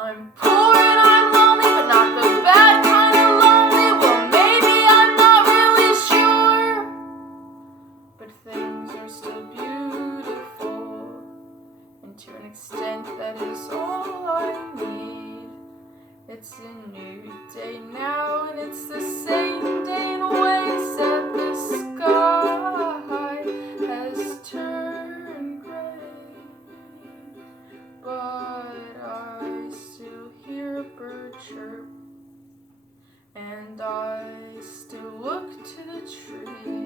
I'm poor and I'm lonely, but not the bad kind of lonely. Well, maybe I'm not really sure, but things are still beautiful, and to an extent that is all I need. It's a new day now, and it's the same day in ways that the sky has turned gray, but I still hear a bird chirp, and I still look to the tree.